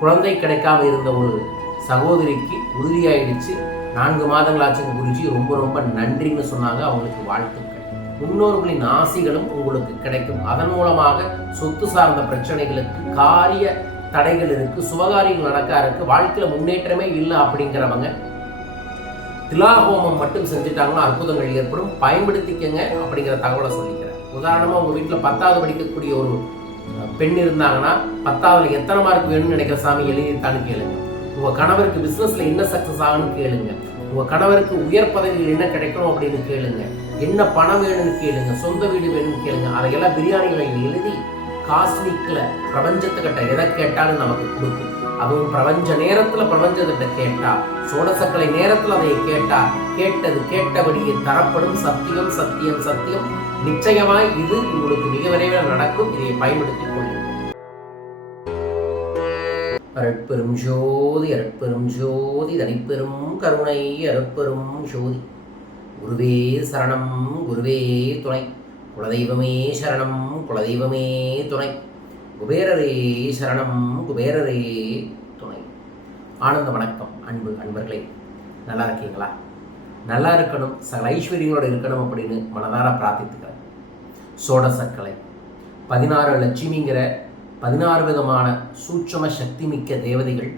குழந்தை கிடைக்காம இருந்த ஒரு சகோதரிக்கு உறுதியாயிடுச்சு. நான்கு மாதங்களாச்சுங்க குருஜி. ரொம்ப ரொம்ப நன்றின்னு சொன்னாங்க. அவங்களுக்கு வாழ்த்துக்கள். முன்னோர்களின் ஆசிகளும் உங்களுக்கு கிடைக்கும். அதன் மூலமாக சொத்து சார்ந்த பிரச்சனைகளுக்கு காரிய தடைகள் இருக்கு சுபகாரியங்கள் நடக்கா இருக்கு வாழ்க்கையில முன்னேற்றமே இல்லை அப்படிங்கிறவங்க திலாஹோமம் மட்டும் செஞ்சுட்டாங்கன்னா அற்புதங்கள் ஏற்படும். பயன்படுத்திக்கங்க அப்படிங்கிற தகவலை சொல்லிக்கிறேன். உதாரணமாக உங்கள் வீட்டில் பத்தாவது படிக்கக்கூடிய ஒரு பெண் இருந்தாங்கன்னா பத்தாவதுல எத்தனை மார்க் வேணும்னு நினைக்கிற சாமி எழுதித்தான்னு கேளுங்க. உங்க கணவருக்கு பிசினஸ்ல என்ன சக்சஸ் ஆகும்னு கேளுங்க. உங்க கணவருக்கு உயர் பதவியில் என்ன கிடைக்கணும் அப்படின்னு கேளுங்க. என்ன பணம் வேணும்னு கேளுங்க. சொந்த வீடு வேணும்னு கேளுங்க. அதையெல்லாம் பிரியாணிகளை எழுதி காஸ்மிக்ல பிரபஞ்சத்துக்கிட்ட எதை கேட்டாலும் நமக்கு கொடுக்கும். அதுவும் பிரபஞ்ச நேரத்துல பிரபஞ்சத்திட்ட கேட்டா சோடசக்கலை நேரத்துல அதை கேட்டா கேட்டது கேட்டபடியே தரப்படும் சத்தியம் சத்தியம் சத்தியம். நிச்சயமாய் இது உங்களுக்கு மிக விரைவில் நடக்கும். இதை பயன்படுத்திக் கொள்ளுங்கள். அருட்பெரும் ஜோதி அருட்பெரும் ஜோதி தனிப்பெரும் கருணை அருட்பெரும் ஜோதி. குருவே சரணம் குருவே துணை. குலதெய்வமே சரணம் குலதெய்வமே துணை. குபேரரே சரணம் குபேரரே துணை. ஆனந்த வணக்கம் அன்பு அன்பர்களே. நல்லா இருக்கீங்களா? நல்லா இருக்கணும் சகல ஐஸ்வர்யங்களோட இருக்கணும் அப்படின்னு மனதார பிரார்த்தித்துக்கிறேன் சோடசக்கலை. பதினாறு லட்சுமிங்கிற பதினாறு விதமான சூட்சம சக்தி மிக்க தேவதைகள்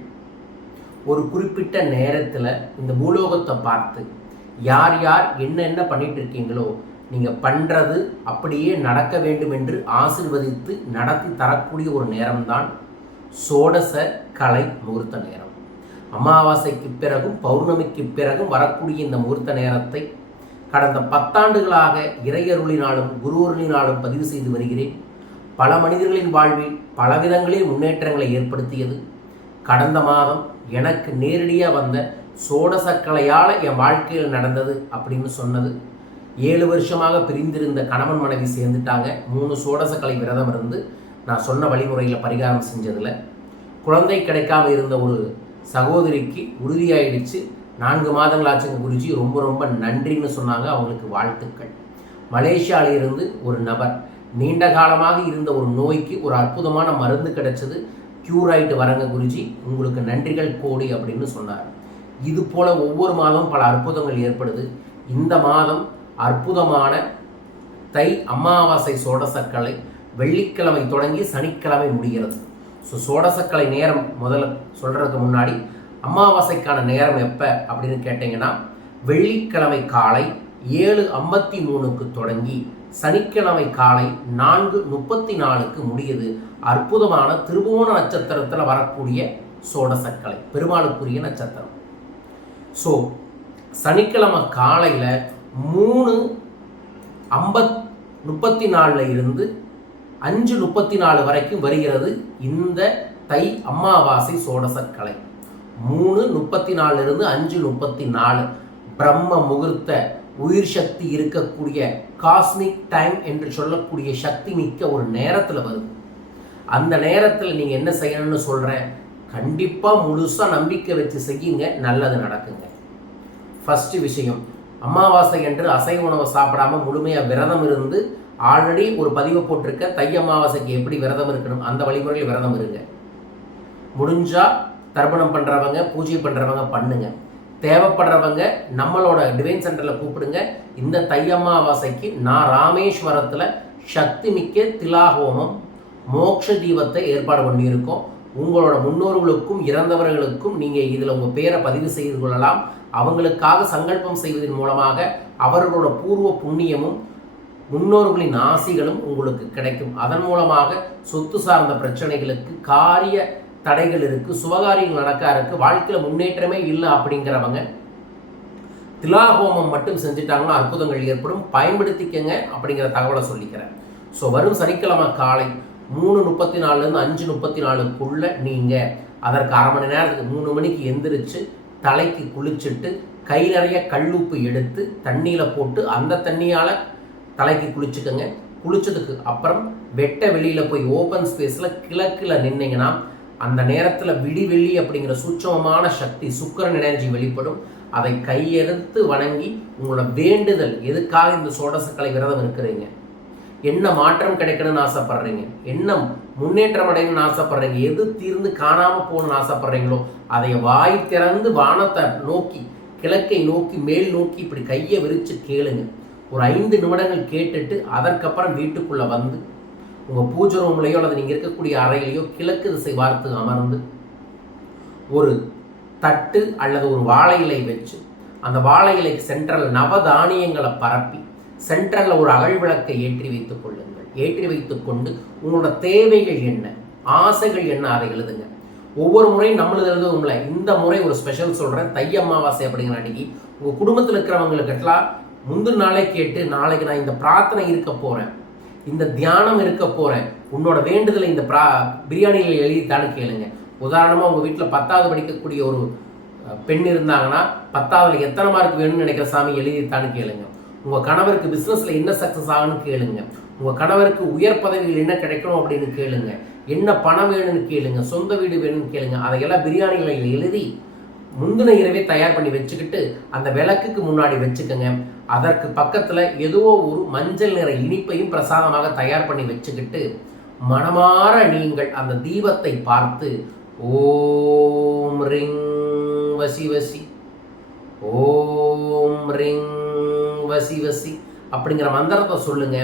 ஒரு குறிப்பிட்ட நேரத்தில் இந்த பூலோகத்தை பார்த்து யார் யார் என்ன என்ன பண்ணிட்டு இருக்கீங்களோ நீங்கள் பண்ணுறது அப்படியே நடக்க வேண்டும் என்று ஆசிர்வதித்து நடத்தி தரக்கூடிய ஒரு நேரம்தான் சோடச கலை முகூர்த்த நேரம். அமாவாசைக்கு பிறகும் பௌர்ணமிக்கு பிறகும் வரக்கூடிய இந்த முகூர்த்த நேரத்தை கடந்த பத்தாண்டுகளாக இறையருளினாலும் குருவருளினாலும் பதிவு செய்து வருகிறேன். பல மனிதர்களின் வாழ்வில் பலவிதங்களில் முன்னேற்றங்களை ஏற்படுத்தியது. கடந்த மாதம் எனக்கு நேரடியாக வந்த சோடசக்கலையால் என் வாழ்க்கையில் நடந்தது அப்படின்னு சொன்னது. ஏழு வருஷமாக பிரிந்திருந்த கணவன் மனைவி சேர்ந்துட்டாங்க. மூணு சோடசக்கலை விரதம் இருந்து நான் சொன்ன வழிமுறையில் பரிகாரம் செஞ்சதில் குழந்தை கிடைக்காம இருந்த ஒரு சகோதரிக்கு உறுதியாயிடுச்சு. நான்கு மாதங்களாச்சுங்க குருஜி. ரொம்ப ரொம்ப நன்றின்னு சொன்னாங்க அவங்களுக்கு வாழ்த்துக்கள். மலேசியாவிலிருந்து ஒரு நபர். நீண்ட காலமாக இருந்த ஒரு நோய்க்கு ஒரு அற்புதமான மருந்து கிடைச்சது. க்யூர் ஆகிட்டு வரங்க குருஜி. உங்களுக்கு நன்றிகள் கோடி அப்படின்னு சொன்னார். இது போல ஒவ்வொரு மாதமும் பல அற்புதங்கள் ஏற்படுது. இந்த மாதம் அற்புதமான தை அமாவாசை சோடசற்களை வெள்ளிக்கிழமை தொடங்கி சனிக்கிழமை முடிகிறது. ஸோ சோடசக்கலை நேரம் முதல்ல சொல்கிறதுக்கு முன்னாடி அமாவாசைக்கான நேரம் எப்போ அப்படின்னு கேட்டிங்கன்னா வெள்ளிக்கிழமை காலை ஏழு ஐம்பத்தி மூணுக்கு தொடங்கி சனிக்கிழமை காலை நான்கு முப்பத்தி நாலுக்கு முடியுது. அற்புதமான திருவோண நட்சத்திரத்தில் வரக்கூடிய சோடசக்கலை பெருமாளுக்குரிய நட்சத்திரம். ஸோ சனிக்கிழமை காலையில் மூணு ஐம்பத் முப்பத்தி நாலில் இருந்து அஞ்சு முப்பத்தி நாலு வரைக்கும் வருகிறது இந்த தை அமாவாசை சோடசக்கலை. மூணு முப்பத்தி நாலுலேருந்து அஞ்சு முப்பத்தி நாலு பிரம்ம முகூர்த்த உயிர் சக்தி இருக்கக்கூடிய காஸ்மிக் டைம் என்று சொல்லக்கூடிய சக்தி மிக்க ஒரு நேரத்தில் வருது. அந்த நேரத்தில் நீங்கள் என்ன செய்யணும்னு சொல்கிறேன் கண்டிப்பாக முழுசாக நம்பிக்கை வச்சு செய்யுங்க நல்லது நடக்குங்க. ஃபஸ்ட்டு விஷயம் அமாவாசை என்று அசைவ உணவை சாப்பிடாம முழுமையாக விரதம் இருந்து ஆல்ரெடி ஒரு பதிவை போட்டிருக்க தை அமாவாசைக்கு எப்படி விரதம் இருக்கணும் அந்த வழிமுறையில் விரதம் இருங்க. முடிஞ்சால் தர்ப்பணம் பண்ணுறவங்க பூஜை பண்ணுறவங்க பண்ணுங்க. தேவைப்படுறவங்க நம்மளோட டிவைன் சென்டரில் கூப்பிடுங்க. இந்த தை அமாவாசைக்கு நான் ராமேஸ்வரத்தில் சக்தி மிக்க திலாஹோமம் மோக்ஷ தீபத்தை ஏற்பாடு பண்ணியிருக்கோம். உங்களோட முன்னோர்களுக்கும் இறந்தவர்களுக்கும் நீங்கள் இதில் உங்கள் பேரை பதிவு செய்து கொள்ளலாம். அவங்களுக்காக சங்கல்பம் செய்வதன் மூலமாக அவர்களோட பூர்வ புண்ணியமும் முன்னோர்களின் ஆசிகளும் உங்களுக்கு கிடைக்கும். அதன் மூலமாக சொத்து சார்ந்த பிரச்சனைகளுக்கு காரிய தடைகள் இருக்குது சுபகாரியங்கள் நடக்கா இருக்குது வாழ்க்கையில் முன்னேற்றமே இல்லை அப்படிங்கிறவங்க திலாஹோமம் மட்டும் செஞ்சுட்டாங்கன்னா அற்புதங்கள் ஏற்படும். பயன்படுத்திக்கங்க அப்படிங்கிற தகவலை சொல்லிக்கிறேன். ஸோ வரும் சனிக்கிழமை காலை மூணு முப்பத்தி நாலுலேருந்து அஞ்சு முப்பத்தி நாலுக்குள்ள நீங்கள் அதற்கு அரை மணி நேரத்துக்கு மூணு மணிக்கு எந்திரிச்சு தலைக்கு குளிச்சுட்டு கை நிறைய கல்லுப்பு எடுத்து தண்ணியில் போட்டு அந்த தண்ணியால் தலைக்கு குளிச்சுக்கோங்க. குளிச்சதுக்கு அப்புறம் வெட்ட வெளியில் போய் ஓப்பன் ஸ்பேஸில் கிழக்கில் நின்னீங்கன்னா அந்த நேரத்தில் விடிவெள்ளி அப்படிங்கிற சூட்சமமான சக்தி சுக்கரன் எனர்ஜி வெளிப்படும். அதை கையெழுத்து வணங்கி உங்களோட வேண்டுதல் எதுக்காக இந்த சோடசக்கலை விரதம் இருக்கிறீங்க? என்ன மாற்றம் கிடைக்கணும்னு ஆசைப்படுறீங்க? என்ன முன்னேற்றம் அடையணும்னு ஆசைப்படுறீங்க? எது தீர்ந்து காணாமல் போகணும்னு ஆசைப்படுறீங்களோ அதை வாய் திறந்து வானத்தை நோக்கி கிழக்கை நோக்கி மேல் நோக்கி இப்படி கையை விரித்து கேளுங்க. ஒரு ஐந்து நிமிடங்கள் கேட்டுட்டு அதற்கப்புறம் வீட்டுக்குள்ளே வந்து உங்கள் பூஜை ரூம்லையோ அல்லது நீங்கள் இருக்கக்கூடிய அறையிலையோ கிழக்கு திசை வார்த்து அமர்ந்து ஒரு தட்டு அல்லது ஒரு வாழை இலை வச்சு அந்த வாழை இலைக்கு சென்ட்ரலில் நவதானியங்களை பரப்பி சென்ட்ரலில் ஒரு அகல் விளக்கை ஏற்றி வைத்துக் கொள்ளுங்கள். ஏற்றி வைத்துக்கொண்டு உங்களோட தேவைகள் என்ன? ஆசைகள் என்ன? அதை எழுதுங்க. ஒவ்வொரு முறையும் நம்மளது எழுதுவோம்ல இந்த முறை ஒரு ஸ்பெஷல் சொல்கிறேன் தை அமாவாசை அப்படிங்கிற அன்னைக்கு உங்கள் குடும்பத்தில் இருக்கிறவங்களுக்கெல்லாம் முந்தின நாளே கேட்டு நாளைக்கு நான் இந்த பிரார்த்தனை இருக்க போகிறேன் இந்த தியானம் இருக்க போகிறேன் உன்னோட வேண்டுதலை இந்த பிரா பிரியாணியில் எழுதித்தான்னு கேளுங்க. உதாரணமாக உங்கள் வீட்டில் பத்தாவது படிக்கக்கூடிய ஒரு பெண் இருந்தாங்கன்னா பத்தாவதுல எத்தனை மார்க் வேணும்னு நினைக்கிற சாமி எழுதித்தான்னு கேளுங்க. உங்கள் கணவருக்கு பிஸ்னஸில் என்ன சக்ஸஸ் ஆகும்னு கேளுங்க. உங்கள் கணவருக்கு உயர் பதவிகள் என்ன கிடைக்கணும் அப்படின்னு கேளுங்க. என்ன பணம் வேணும்னு கேளுங்க. சொந்த வீடு வேணும்னு கேளுங்க. அதையெல்லாம் பிரியாணிகளை எழுதி முந்தின இரவே தயார் பண்ணி வச்சுக்கிட்டு அந்த விளக்குக்கு முன்னாடி வச்சுக்கோங்க. அதற்கு பக்கத்தில் ஏதோ ஒரு மஞ்சள் நிற இனிப்பையும் பிரசாதமாக தயார் பண்ணி வச்சுக்கிட்டு மனமாற நீங்கள் அந்த தீபத்தை பார்த்து ஓம் ரிங் வசி வசி. ஓம் ரிங் வசி வசி. அப்படிங்கிற மந்திரத்தை சொல்லுங்க.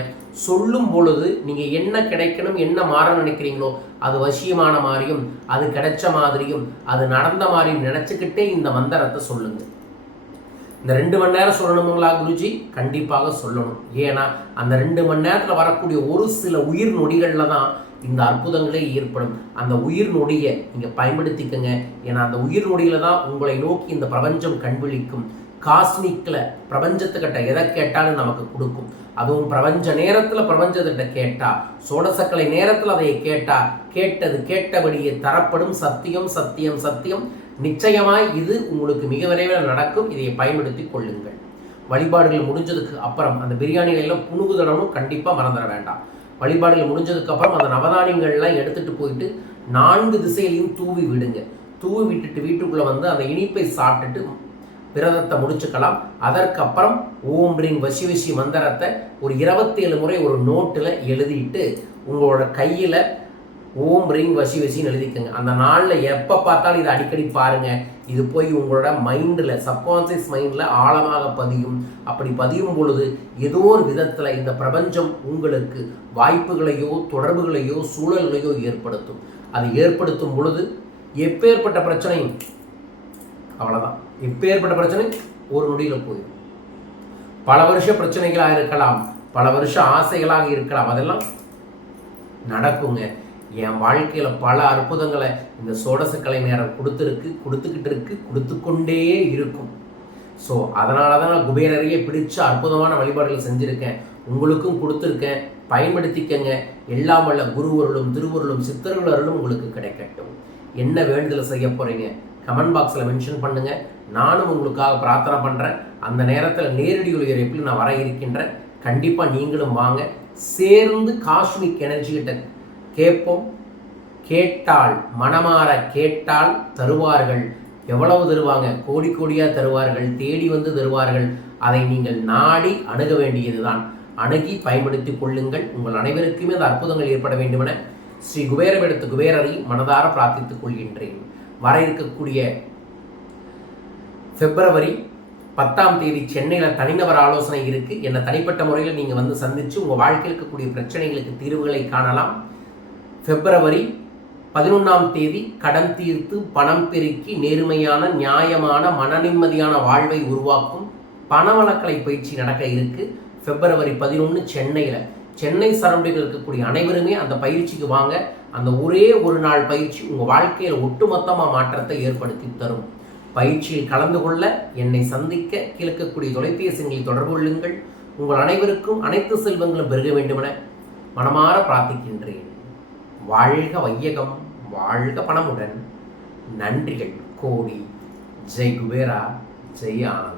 சொல்லும் பொழுது நீங்க என்ன கிடைக்கணும் என்ன மாற நினைக்கிறீங்களோ அது வசியமான மாதிரியும் அது கிடைச்ச மாதிரியும் அது நடந்த மாதிரியும் நினைச்சுக்கிட்டே இந்த மந்திரத்தை சொல்லுங்க. இந்த ரெண்டு மணி நேரம் சொல்லணுங்களா குருஜி? கண்டிப்பாக சொல்லணும். ஏன்னா அந்த ரெண்டு மணி நேரத்தில் வரக்கூடிய ஒரு சில உயிர் நொடிகளில் தான் இந்த அற்புதங்களே ஏற்படும். அந்த உயிர் நொடியை நீங்கள் பயன்படுத்திக்கங்க. ஏன்னா அந்த உயிர் நொடியில் தான் உங்களை நோக்கி இந்த பிரபஞ்சம் கண்விழிக்கும். காஸ்மிக்கில் பிரபஞ்சத்துக்கிட்ட எதை கேட்டாலும் நமக்கு கொடுக்கும். அதுவும் பிரபஞ்ச நேரத்தில் பிரபஞ்சத்திட்ட கேட்டால் சோடசக்கலை நேரத்தில் அதை கேட்டால் கேட்டது கேட்டபடியே தரப்படும் சத்தியம் சத்தியம் சத்தியம். நிச்சயமாய் இது உங்களுக்கு மிக விரைவில் நடக்கும். இதை பயன்படுத்தி கொள்ளுங்கள். வழிபாடுகள் முடிஞ்சதுக்கு அப்புறம் அந்த பிரியாணிகளெல்லாம் புணுகுதனமும் கண்டிப்பாக மறந்துட வேண்டாம். வழிபாடுகள் முடிஞ்சதுக்கு அப்புறம் அந்த நவதானியங்கள்லாம் எடுத்துட்டு போயிட்டு நான்கு திசையிலையும் தூவி விடுங்க. தூவி விட்டுட்டு வீட்டுக்குள்ளே வந்து அந்த இனிப்பை சாப்பிட்டுட்டு விரதத்தை முடிச்சுக்கலாம். அதற்கப்புறம் ஓம் ரிங் வசி வசி மந்திரத்தை ஒரு இருபத்தேழு முறை ஒரு நோட்டில் எழுதிட்டு உங்களோட கையில் ஓம் ரிங் வசி வசின்னு எழுதிக்கோங்க. அந்த நாளில் எப்போ பார்த்தாலும் இதை அடிக்கடி பாருங்கள் இது போய் உங்களோட மைண்டில் சப்கான்சியஸ் மைண்டில் ஆழமாக பதியும். அப்படி பதியும் பொழுது ஏதோ ஒரு விதத்தில் இந்த பிரபஞ்சம் உங்களுக்கு வாய்ப்புகளையோ தொடர்புகளையோ சூழல்களையோ ஏற்படுத்தும். அது ஏற்படுத்தும் பொழுது எப்பேற்பட்ட பிரச்சனையும் அவ்வளோதான் எப்பேற்பட்ட பிரச்சனை ஒரு நொடியில் போயிடும். பல வருஷ பிரச்சனைகளாக இருக்கலாம் பல வருஷ ஆசைகளாக இருக்கலாம் அதெல்லாம் நடக்குங்க. என் வாழ்க்கையில் பல அற்புதங்களை இந்த சோடசக்கலை நேரம் கொடுத்துருக்கு கொடுத்துக்கிட்டு இருக்கு கொடுத்து கொண்டே இருக்கும். ஸோ அதனால தான் நான் குபேரரையே பிடிச்ச அற்புதமான வழிபாடுகள் செஞ்சுருக்கேன். உங்களுக்கும் கொடுத்துருக்கேன். பயன்படுத்திக்கங்க. எல்லாம் வல்ல குருவருளும் திருவருளும் சித்தர்கள் அருளும் உங்களுக்கு கிடைக்கட்டும். என்ன வேண்டுதலை செய்ய போகிறீங்க கமெண்ட் பாக்ஸில் மென்ஷன் பண்ணுங்கள் நானும் உங்களுக்காக பிரார்த்தனை பண்ணுறேன் அந்த நேரத்தில் நேரடி ஒளிபரப்பில் நான் வர இருக்கின்றேன். கண்டிப்பாக நீங்களும் வாங்க. சேர்ந்து காஸ்மிக் எனர்ஜி கிட்ட கேட்போம். கேட்டால் மனமாற கேட்டால் தருவார்கள். எவ்வளவு தருவாங்க? கோடி கோடியாக தருவார்கள். தேடி வந்து தருவார்கள். அதை நீங்கள் நாடி அணுக வேண்டியதுதான். அணுகி பயன்படுத்திக் கொள்ளுங்கள். உங்கள் அனைவருக்குமே அந்த அற்புதங்கள் ஏற்பட வேண்டுமென ஸ்ரீ குபேரவிடத்து குபேரரை மனதார பிரார்த்தித்துக் கொள்கின்றேன். வர இருக்கக்கூடிய பிப்ரவரி பத்தாம் தேதி சென்னையில் தனிநபர் ஆலோசனை இருக்குது என்னை தனிப்பட்ட முறையில் நீங்கள் வந்து சந்தித்து உங்கள் வாழ்க்கையில் இருக்கக்கூடிய பிரச்சனைகளுக்கு தீர்வுகளை காணலாம். பிப்ரவரி பதினொன்றாம் தேதி கடன் தீர்த்து பணம் பெருக்கி நேர்மையான நியாயமான மன நிம்மதியான வாழ்வை உருவாக்கும் பணவளக்கலை பயிற்சி நடக்க இருக்கு. பிப்ரவரி பதினொன்று சென்னையில். சென்னை சரௌண்டிங்கில் இருக்கக்கூடிய அனைவருமே அந்த பயிற்சிக்கு வாங்க. அந்த ஒரே ஒரு நாள் பயிற்சி உங்கள் வாழ்க்கையில் ஒட்டுமொத்தமாக மாற்றத்தை ஏற்படுத்தி தரும். பயிற்சியில் கலந்து கொள்ள என்னை சந்திக்க கிழக்கக்கூடிய தொலைபேசிகளை தொடர்பு கொள்ளுங்கள். உங்கள் அனைவருக்கும் அனைத்து செல்வங்களும் பெருக வேண்டுமென மனமாற பிரார்த்திக்கின்றேன். வாழ்க வையகம் வாழ்க பணமுடன். நன்றிகள். கோடி. ஜெய் குபேரா. ஜெய் ஆனந்த்.